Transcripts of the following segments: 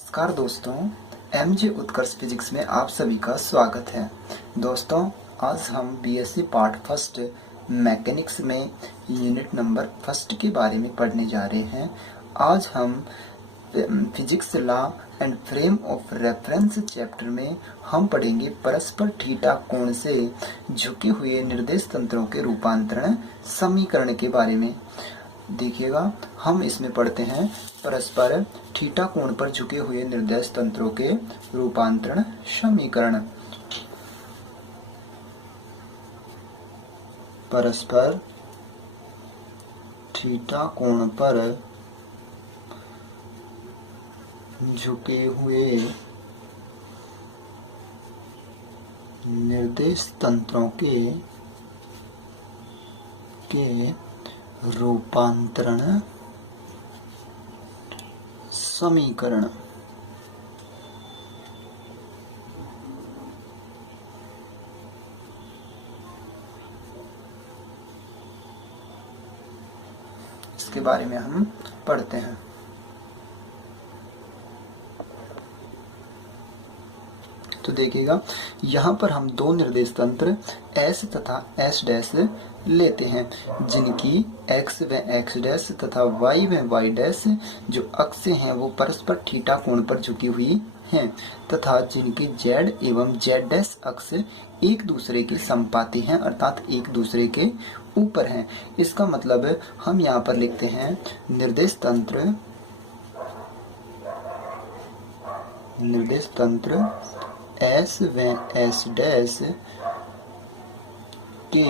नमस्कार दोस्तों, एमजे उत्कर्ष फिजिक्स में आप सभी का स्वागत है। दोस्तों, आज हम बीएससी पार्ट फर्स्ट मैकेनिक्स में यूनिट नंबर फर्स्ट के बारे में पढ़ने जा रहे हैं। आज हम physics law and frame of reference chapter में हम पढ़ेंगे परस्पर थीटा कोण से झुके हुए निर्देश तंत्रों के रूपांतरण समीकरण के बारे में। देखिएगा, हम इसमें पढ़ते हैं परस्पर थीटा कोण पर झुके हुए निर्देश तंत्रों के रूपांतरण समीकरण। परस्पर थीटा कोण पर झुके हुए निर्देश तंत्रों के रूपांतरण समीकरण। इसके बारे में हम पढ़ते हैं। तो देखिएगा, यहाँ पर हम दो निर्देश तंत्र S तथा S डैश लेते हैं, जिनकी X व X डैश तथा Y व Y डैश जो अक्षें हैं वो परस्पर थीटा कोण पर झुकी हुई हैं, तथा जिनकी Z एवं Z डैश अक्ष एक दूसरे के संपाती हैं, अर्थात एक दूसरे के ऊपर हैं। इसका मतलब हम यहाँ पर लिखते हैं निर्देश तंत्र S व S डैश के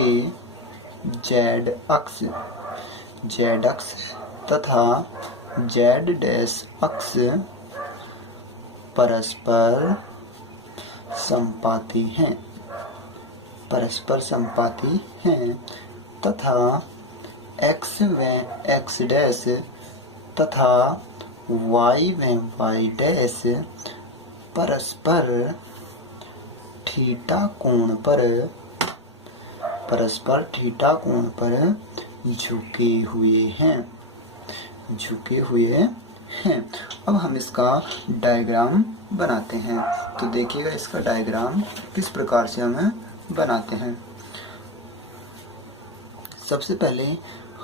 Z अक्ष तथा Z डैश अक्ष परस्पर संपाती हैं तथा X व X डैश तथा Y व Y डैश परस्पर थीटा कोण पर झुके हुए हैं। अब हम इसका डायग्राम बनाते हैं। तो देखिएगा, इसका डायग्राम किस प्रकार से हम बनाते हैं। सबसे पहले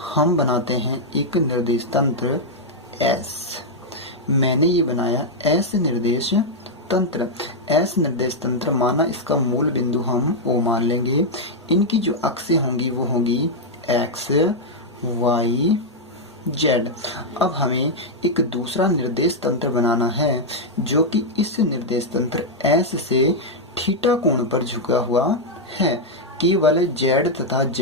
हम बनाते हैं एक निर्देश तंत्र S। मैंने ये बनाया S निर्देश तंत्र माना इसका मूल बिंदु हम O मान लेंगे। इनकी जो अक्षें होंगी वो होंगी X, Y, Z। अब हमें एक दूसरा निर्देश तंत्र बनाना है जो कि इस निर्देश तंत्र S से थीटा कोण पर झुका हुआ है। केवल Z तथा Z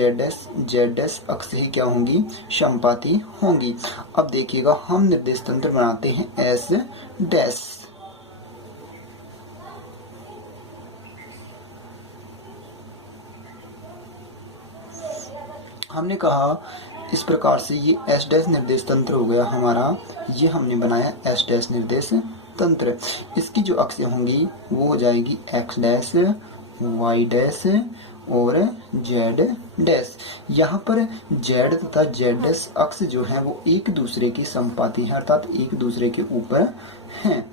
डैश अक्ष ही क्या होंगी, संपाती होंगी। अब देखिएगा, हम निर्देश तंत्र बनाते हैं S डैश। हमने कहा इस प्रकार से ये S डैश निर्देश तंत्र हो गया हमारा। ये हमने बनाया S डैश निर्देश तंत्र। इसकी जो अक्षें होंगी वो हो जाएगी X डैश, Y डैश और Z डैश। यहाँ पर Z तथा Z डैश अक्ष जो है वो एक दूसरे की संपाती है, अर्थात एक दूसरे के ऊपर हैं।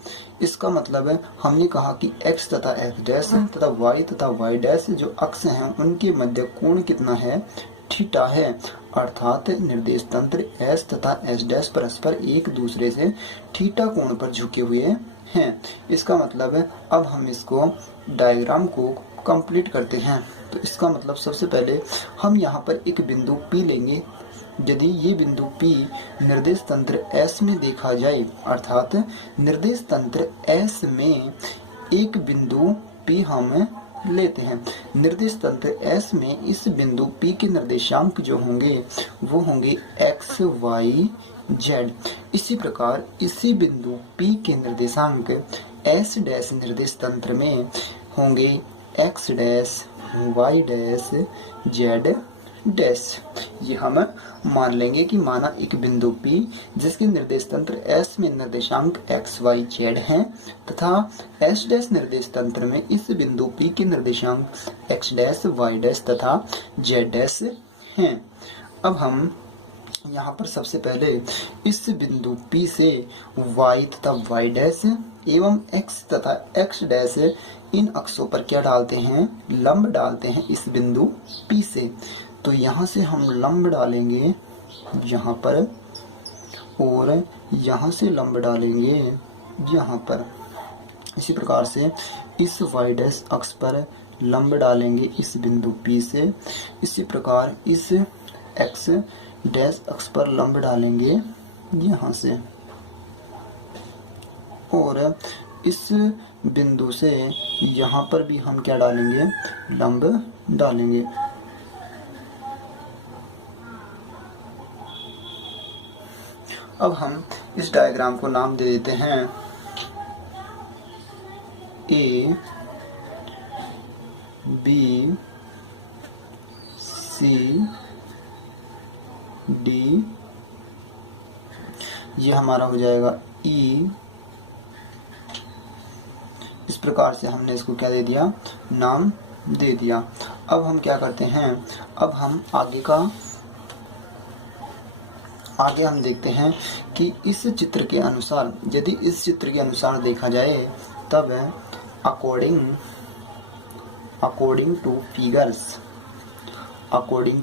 इसका मतलब है हमने कहा कि X तथा X डैश तथा Y तथा Y डैश जो अक्ष हैं उनके मध्य कोण कितना है, थीटा है। अर्थात निर्देश तंत्र S तथा S डैश परस्पर एक दूसरे से थीटा कोण पर झुके हुए हैं। इसका मतलब है अब हम इसको डायग्राम को कंप्लीट करते हैं। तो इसका मतलब सबसे पहले हम यहाँ पर एक बिंदु P लेंगे। यदि ये बिंदु P निर्देश तंत्र S में देखा जाए, अर्थात निर्देश तंत्र S में एक बिंदु P हम लेते हैं। निर्देश तंत्र S में इस बिंदु P के निर्देशांक जो होंगे वो होंगे X, Y, Z। इसी प्रकार इसी बिंदु P के निर्देशांक S डैश निर्देश तंत्र में होंगे X dash, Y dash, Z dash. ये हम मान लेंगे कि माना एक बिंदु P जिसके निर्देश तंत्र S में निर्देशांक X, Y, Z हैं तथा S डैश निर्देश तंत्र में इस बिंदु P के निर्देशांक X डैश, Y डैश तथा Z डैश हैं। अब हम यहाँ पर सबसे पहले इस बिंदु P से y तथा y डैश एवं x तथा x डैश इन अक्षों पर क्या डालते हैं, लंब डालते हैं इस बिंदु P से। तो यहाँ से हम लंब डालेंगे यहाँ पर और यहाँ से लंब डालेंगे यहाँ पर। इसी प्रकार से इस y डैश अक्ष पर लंब डालेंगे इस बिंदु P से। इसी प्रकार इस x डैश अक्ष पर लंब डालेंगे यहाँ से और इस बिंदु से यहाँ पर भी हम क्या डालेंगे, लंब डालेंगे। अब हम इस डायग्राम को नाम दे देते हैं A B C D, ये हमारा हो जाएगा E। इस प्रकार से हमने इसको क्या दे दिया, नाम दे दिया। अब हम क्या करते हैं, अब हम आगे हम देखते हैं कि इस चित्र के अनुसार, यदि इस चित्र के अनुसार देखा जाए तब अकॉर्डिंग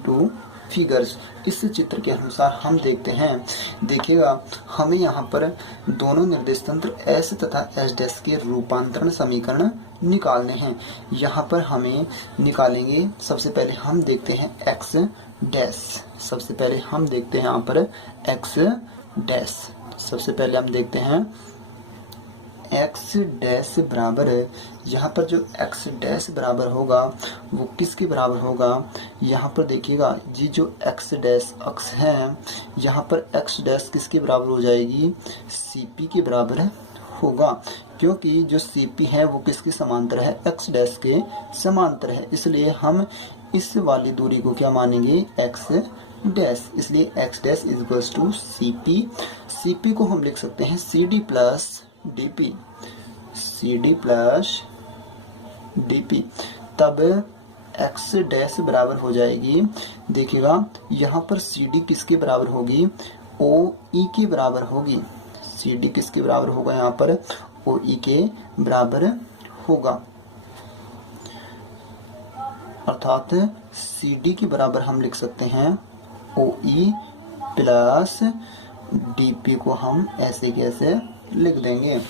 टू फिगर्स इस चित्र के अनुसार हम देखते हैं। देखिएगा हमें यहाँ पर दोनों निर्देश तंत्र S तथा S डैश के रूपांतरण समीकरण निकालने हैं। यहाँ पर हमें निकालेंगे, सबसे पहले हम देखते हैं x डैश। सबसे पहले हम देखते हैं यहाँ पर x डैश। सबसे पहले हम देखते हैं x डैश बराबर, यहाँ पर जो x डैश बराबर होगा वो किसके बराबर होगा, यहाँ पर देखिएगा ये जो x डैश अक्ष है यहाँ पर x डैश किसके बराबर हो जाएगी, CP के बराबर होगा, क्योंकि जो CP है वो किसके समांतर है, x डैश के समांतर है। इसलिए हम इस वाली दूरी को क्या मानेंगे, x डैश। इसलिए x dash is equals to CP। CP को हम लिख सकते हैं CD plus DP, CD plus DP। तब x डैश बराबर हो जाएगी, देखिएगा यहाँ पर CD किसके बराबर होगी, OE के बराबर होगी। CD किसके बराबर होगा, यहाँ पर OE के बराबर होगा, अर्थात CD के बराबर हम लिख सकते हैं OE प्लस DP को हम ऐसे कैसे लिख देंगे।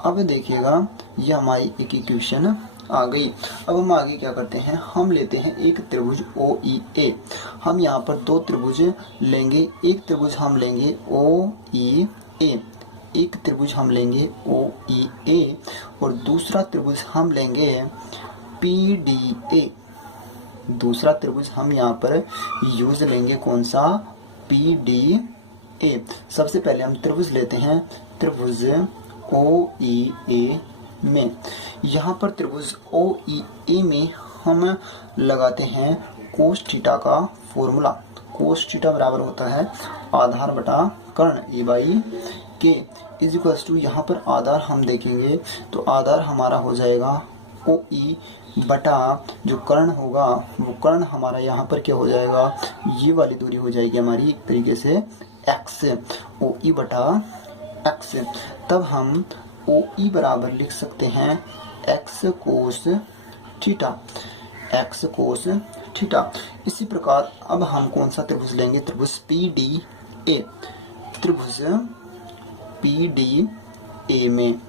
अब देखिएगा ये हमारी एक इक्वेशन आ गई। अब हम आगे क्या करते हैं, हम लेते हैं एक त्रिभुज OEA। हम यहाँ पर दो त्रिभुज लेंगे, एक त्रिभुज हम लेंगे OEA, एक त्रिभुज हम लेंगे OEA और दूसरा त्रिभुज हम लेंगे PDA। दूसरा त्रिभुज हम यहाँ पर यूज लेंगे कौन सा, PDA। सबसे पहले हम त्रिभुज लेते हैं त्रिभुज OEA में। यहाँ पर त्रिभुज OEA में हम लगाते हैं कोस थीटा का फॉर्मूला। कोस थीटा बराबर होता है आधार बटा कर्ण A/K इज इक्वल्स टू, यहाँ पर आधार हम देखेंगे तो आधार हमारा हो जाएगा OE बटा जो कर्ण होगा वो कर्ण हमारा यहाँ पर क्या हो जाएगा, ये वाली दूरी हो जाएगी हमारी एक तरीके से x, OE बटा x। तब हम OE बराबर लिख सकते हैं x cos theta, x cos theta. इसी प्रकार अब हम कौन सा त्रिभुज लेंगे, त्रिभुज PDA। त्रिभुज PDA में,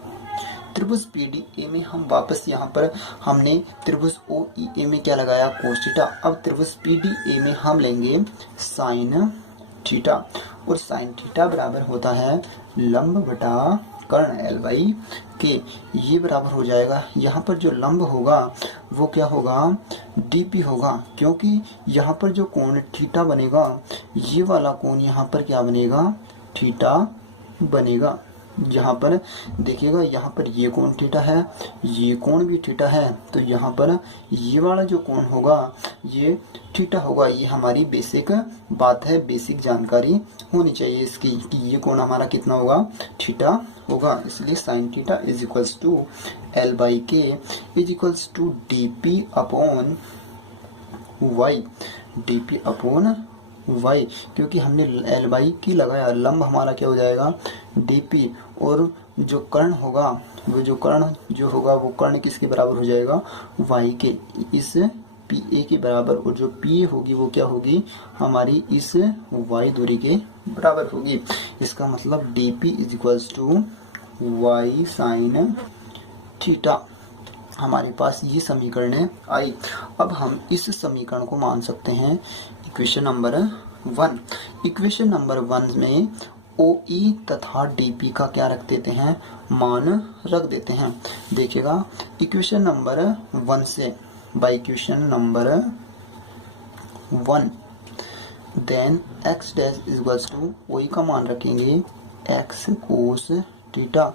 त्रिभुज PDA में हम वापस यहाँ पर हमने त्रिभुज OEA में क्या लगाया, कोस थीटा। अब त्रिभुज PDA में हम लेंगे साइन थीटा और साइन थीटा बराबर होता है लंब बटा कर्ण L/K। ये बराबर हो जाएगा, यहाँ पर जो लंब होगा वो क्या होगा, DP होगा, क्योंकि यहाँ पर जो कोण थीटा बनेगा ये वाला कोण यहाँ पर क्या बनेगा, थीटा बनेगा। यहाँ पर देखिएगा यहाँ पर ये कोण थीटा है, ये कोण भी थीटा है, तो यहाँ पर ये वाला जो कोण होगा ये थीटा होगा। ये हमारी बेसिक बात है, बेसिक जानकारी होनी चाहिए इसकी कि ये कोण हमारा कितना होगा, थीटा होगा। इसलिए sine theta is equals to L/K is equals to DP upon Y, DP upon Y, क्योंकि हमने एल बाई की लगाया, लंब हमारा क्या हो जाएगा डीपी, और जो कर्ण होगा वो कर्ण किसके बराबर हो जाएगा वाई के, इस पी ए के बराबर, और जो पी ए होगी वो क्या होगी हमारी इस वाई दूरी के बराबर होगी। इसका मतलब D P is equals to Y sine theta. हमारे पास ये समीकरण आई। अब हम इस समीकरण को मान सकते हैं इक्वेशन नंबर 1। इक्वेशन नंबर 1 में ओ ई तथा डी पी का क्या रख देते हैं मान रख देते हैं। देखिएगा इक्वेशन नंबर 1 से, by equation number 1 then X dash is equals to O E का मान रखेंगे X cos theta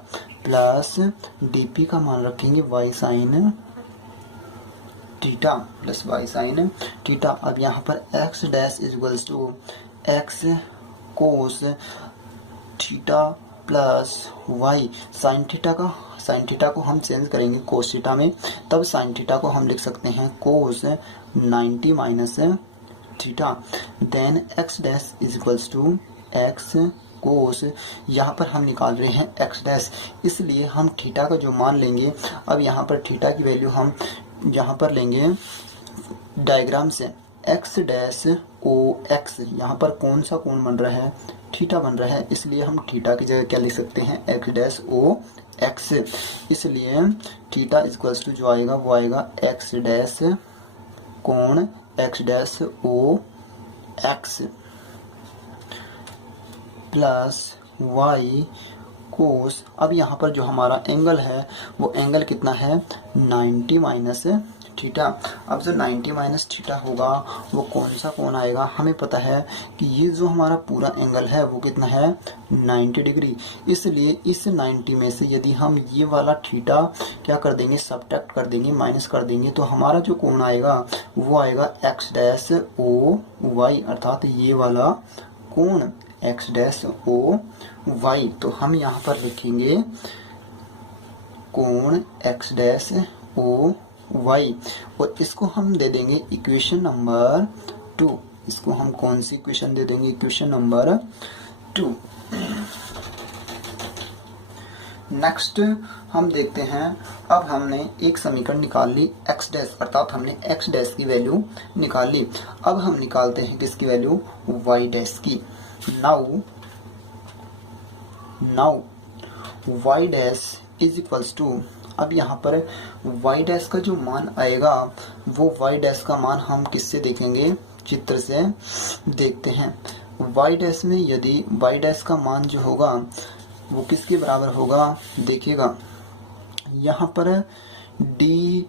plus DP का मान रखेंगे Y sine theta plus Y sine theta. अब यहाँ पर X dash is equals to X cos theta plus Y sine theta को हम चेंज करेंगे कोस थीटा में, तब साइन थीटा को हम लिख सकते हैं cos 90 minus theta. Then X dash is equals to X cos, यहाँ पर हम निकाल रहे हैं एक्स डैश, इसलिए हम थीटा का जो मान लेंगे, अब यहाँ पर थीटा की वैल्यू हम यहाँ पर लेंगे डायग्राम से एक्स डैश ओ एक्स, यहाँ पर कौन सा कोण बन रहा है थीटा बन रहा है, इसलिए हम थीटा की जगह क्या लिख सकते हैं एक्स डैश ओ एक्स। इसलिए थीटा इक्वल्स टू जो आएगा वो आएगा एक्स डैश कोण X dash O X plus Y cos, अब यहाँ पर जो हमारा एंगल है वो एंगल कितना है 90 माइनस थीटा। अब जो 90 माइनस थीटा होगा वो कौन सा कोण आएगा, हमें पता है कि ये जो हमारा पूरा एंगल है वो कितना है 90 डिग्री, इसलिए इस 90 में से यदि हम ये वाला थीटा क्या कर देंगे सब्ट्रैक्ट कर देंगे, माइनस कर देंगे, तो हमारा जो कोण आएगा वो आएगा एक्स डैश ओ वाई, अर्थात ये वाला कोण एक्स डैश ओ वाई। तो हम यहाँ पर लिखेंगे कोण एक्स डैश ओ वाई, और इसको हम दे देंगे इक्वेशन नंबर 2। इसको हम कौन सी इक्वेशन दे देंगे इक्वेशन नंबर 2। नेक्स्ट हम देखते हैं, अब हमने एक समीकरण निकाल ली एक्स डैश, अर्थात हमने एक्स डैश की वैल्यू निकाल ली। अब हम निकालते हैं किसकी वैल्यू वाई डैश की। Now Y dash is equals to, अब यहाँ पर वाई डैश का जो मान आएगा वो वाई डैश का मान हम किससे देखेंगे चित्र से देखते हैं। वाई डैश में यदि वाई डैश का मान जो होगा वो किसके बराबर होगा, देखिएगा यहाँ पर डी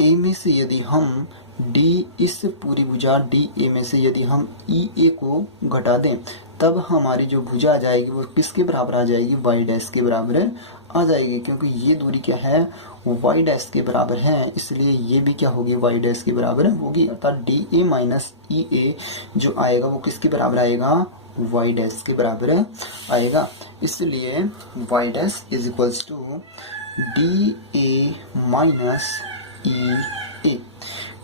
ए में से यदि हम डी इस पूरी भुजा डी ए में से यदि हम ई ए को घटा दें, तब हमारी जो भुजा आ जाएगी वो किसके बराबर आ जाएगी वाई डैश के बराबर आ जाएगी, क्योंकि ये दूरी क्या है वाई डैश के बराबर है, इसलिए ये भी क्या होगी वाई डैश के बराबर होगी, अर्थात डी ए माइनस ई ए जो आएगा वो किसके बराबर आएगा वाई डैश के बराबर आएगा। इसलिए Y dash is equals to D A minus E A.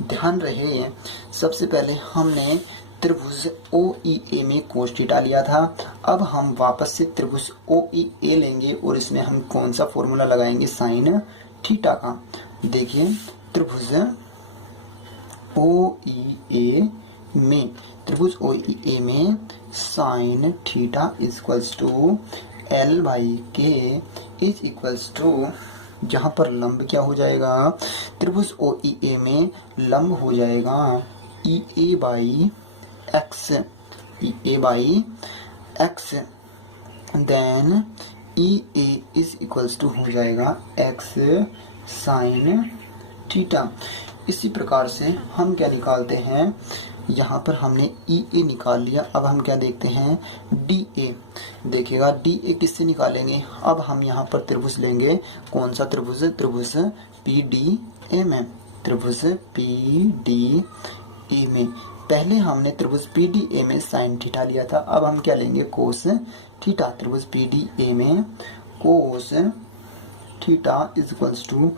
ध्यान रहे सबसे पहले हमने त्रिभुज ओ ई ए में कोस थीटा लिया था, अब हम वापस से त्रिभुज ओ ई ए लेंगे और इसमें हम कौन सा फॉर्मूला लगाएंगे साइन थीटा का। देखिए त्रिभुज ओ ई ए में sine theta equals to L by K is equals to, जहाँ पर लंब क्या हो जाएगा त्रिभुज ओ ई ए में लंब हो जाएगा E A by X, E A by X, then E A is equals to हो जाएगा एक्स साइन थीटा। इसी प्रकार से हम क्या निकालते हैं, यहाँ पर हमने ई ए निकाल लिया, अब हम क्या देखते हैं डी ए। देखिएगा डी ए किससे निकालेंगे, अब हम यहाँ पर त्रिभुज लेंगे, कौन सा त्रिभुज, त्रिभुज पी डी ए में, त्रिभुज पी डी ए में। पहले हमने त्रिभुज पी डी ए में साइन थीटा लिया था, अब हम क्या लेंगे कोस थीटा। त्रिभुज पी डी ए में cos theta is equals to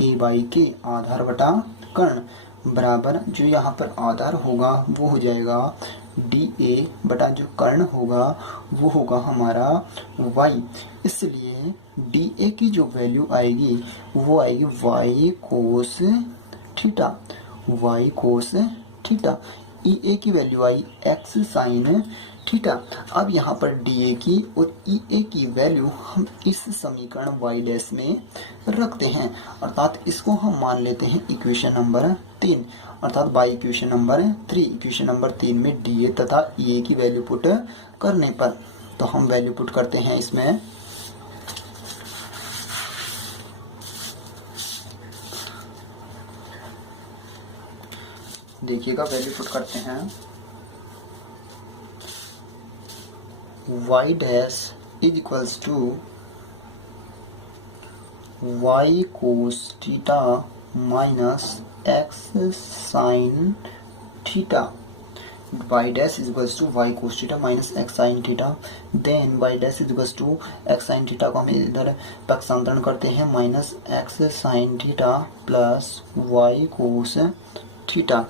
A by K, आधार बटा कर्ण, बराबर जो यहाँ पर आधार होगा वो हो जाएगा डी ए बटा जो कर्ण होगा वो होगा हमारा y। इसलिए डी ए की जो वैल्यू आएगी वो आएगी y cos theta, y cos theta. E A की वैल्यू आई x साइन थीटा। अब यहाँ पर डी ए की और ई ए की वैल्यू हम इस समीकरण y डैश में रखते हैं, अर्थात इसको हम मान लेते हैं इक्वेशन नंबर 3, अर्थात by equation number 3। Equation number 3 में डी ए तथा ई ए की वैल्यू पुट करने पर, तो हम वैल्यू पुट करते हैं इसमें। देखिएगा वैल्यू पुट करते हैं, y dash is equals to y cos theta minus x sine theta. y dash is equals to y cos theta minus x sine theta. Then y dash is equals to x sine theta को हम इधर पक्षांतरण करते हैं, minus x sine theta plus y cos theta.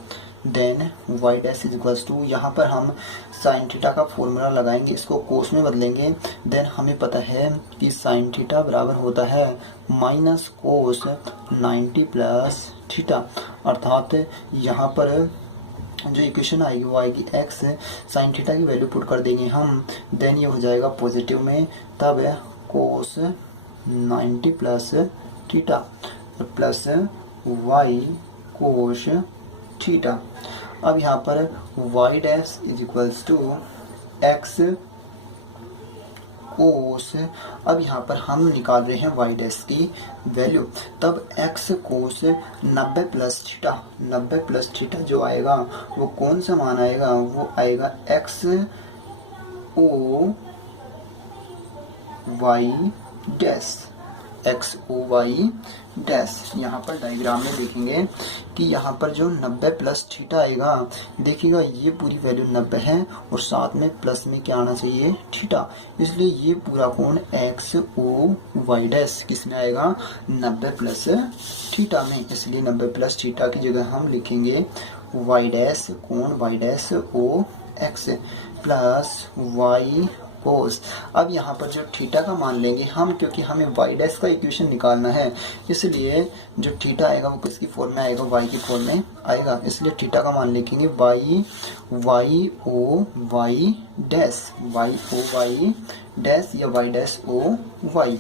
Then y dash is equals to, यहाँ पर हम sine theta का फॉर्मूला लगाएंगे, इसको कोस में बदलेंगे। देन हमें पता है कि साइन थीटा बराबर होता है माइनस कोस 90 प्लस थीटा, अर्थात यहाँ पर जो इक्वेशन आएगी वो आएगी x साइन थीटा की वैल्यू पुट कर देंगे हम। देन ये हो जाएगा पॉजिटिव में, तब cos 90 plus theta plus y cos theta. अब यहाँ पर y dash is equals to x cos, अब यहाँ पर हम निकाल रहे हैं y डैश की वैल्यू, तब x cos 90 plus theta, 90 plus theta जो आएगा वो कौन सा मान आएगा, वो आएगा x O y dash, X O Y dash. यहाँ पर डायग्राम में देखेंगे कि यहाँ पर जो 90 प्लस थीटा आएगा, देखिएगा ये पूरी वैल्यू 90 है और साथ में प्लस में क्या आना चाहिए, थीटा, इसलिए ये पूरा कोण एक्स ओ वाई डैश किस में आएगा, 90 प्लस थीटा में। इसलिए 90 प्लस थीटा की जगह हम लिखेंगे वाई डैश कोण Y dash O X plus Y cos. अब यहाँ पर जो थीटा का मान लेंगे हम, क्योंकि हमें y डैश का इक्वेशन निकालना है, इसलिए जो थीटा आएगा वो किसकी फॉर्म में आएगा, y की फॉर्म में आएगा। इसलिए थीटा का मान लिखेंगे y ओ y डैश, y ओ y डैश या y डैश ओ y।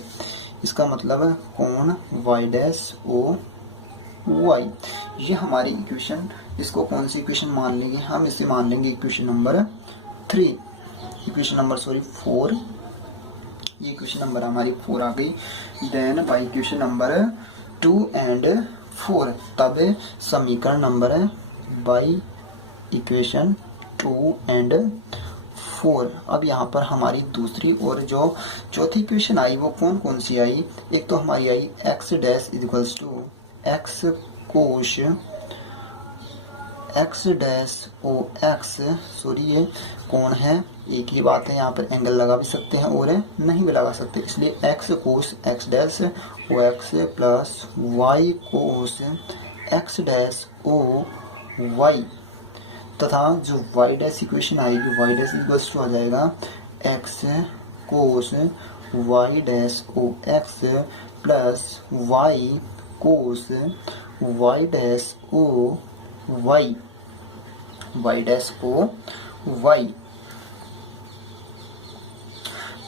इसका मतलब कोण y डैश ओ y। ये हमारी इक्वेशन, इसको कौन सी इक्वेशन मान लेंगे हम, इसे मान लेंगे इक्वेशन नंबर 3, इक्वेशन नंबर 4। ये इक्वेशन नंबर हमारी 4 आ गई। Then by equation number 2 and 4, तब समीकरण नंबर बाई इक्वेशन 2 एंड 4। अब यहाँ पर हमारी दूसरी और जो चौथी इक्वेशन आई वो कौन कौन सी आई, एक तो हमारी आई X dash is equals to X cos X dash O X, sorry ये कौन है, एक ही बात है, यहाँ पर एंगल लगा भी सकते हैं और नहीं भी लगा सकते, इसलिए X cos X dash O X plus Y cos X dash O Y, तथा जो वाई डैश इक्वेशन आएगी वाई डैश इक्वल्स टू आ जाएगा X cos Y dash O X plus Y cos Y dash O Y, Y dash O Y.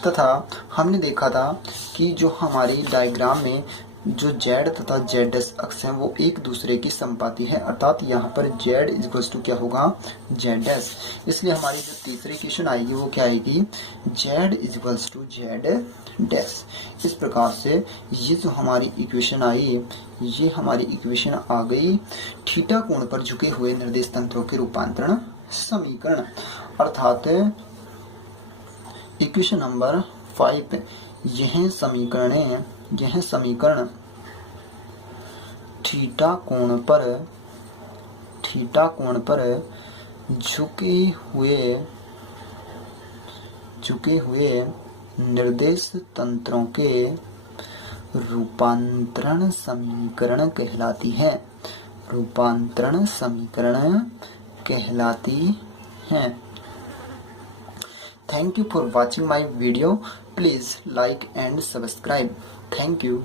तथा हमने देखा था कि जो हमारी डायग्राम में जो z तथा z डैश अक्ष है वो एक दूसरे की संपाती है, अर्थात यहाँ पर z इक्वल्स टू क्या होगा, z डैश। इसलिए हमारी जो तीसरी इक्वेशन आएगी वो क्या आएगी, z equals to z dash. इस प्रकार से ये जो हमारी इक्वेशन आई, ये हमारी इक्वेशन आ गई थीटा कोण पर झुके हुए निर्देश तंत्रों के रूपांतरण समीकरण, अर्थात इक्वेशन नंबर 5। यह समीकरण थीटा कोण पर झुके हुए निर्देश तंत्रों के रूपांतरण समीकरण कहलाती है, रूपांतरण समीकरण कहलाती हैं। Thank you for watching my video. Please like and subscribe. Thank you.